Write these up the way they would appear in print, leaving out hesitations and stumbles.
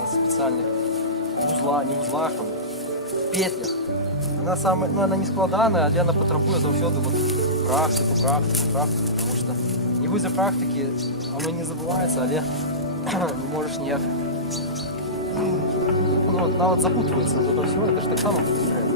на спеціальних вузлах, не вузлах, там, петлях. Вона саме, ну, вона не складана, але вона потребує завжди практику, тому що не буде практики, воно не забувається, але не можеш ніяк. Ну, от, навіть запутується до всього, це ж так само стрес.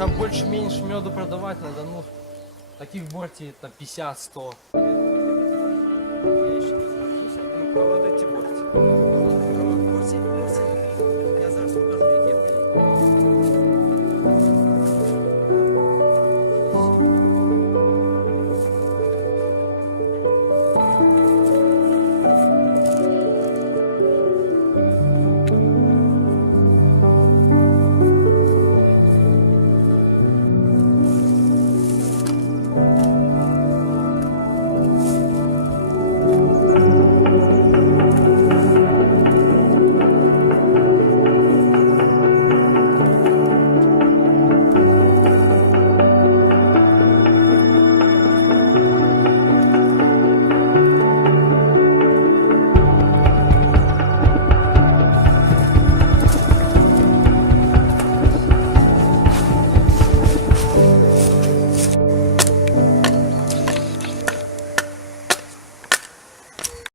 Как больше-меньше меду продавать надо, ну, таких борти это 50-100. Проводити борті. Я зараз покажу.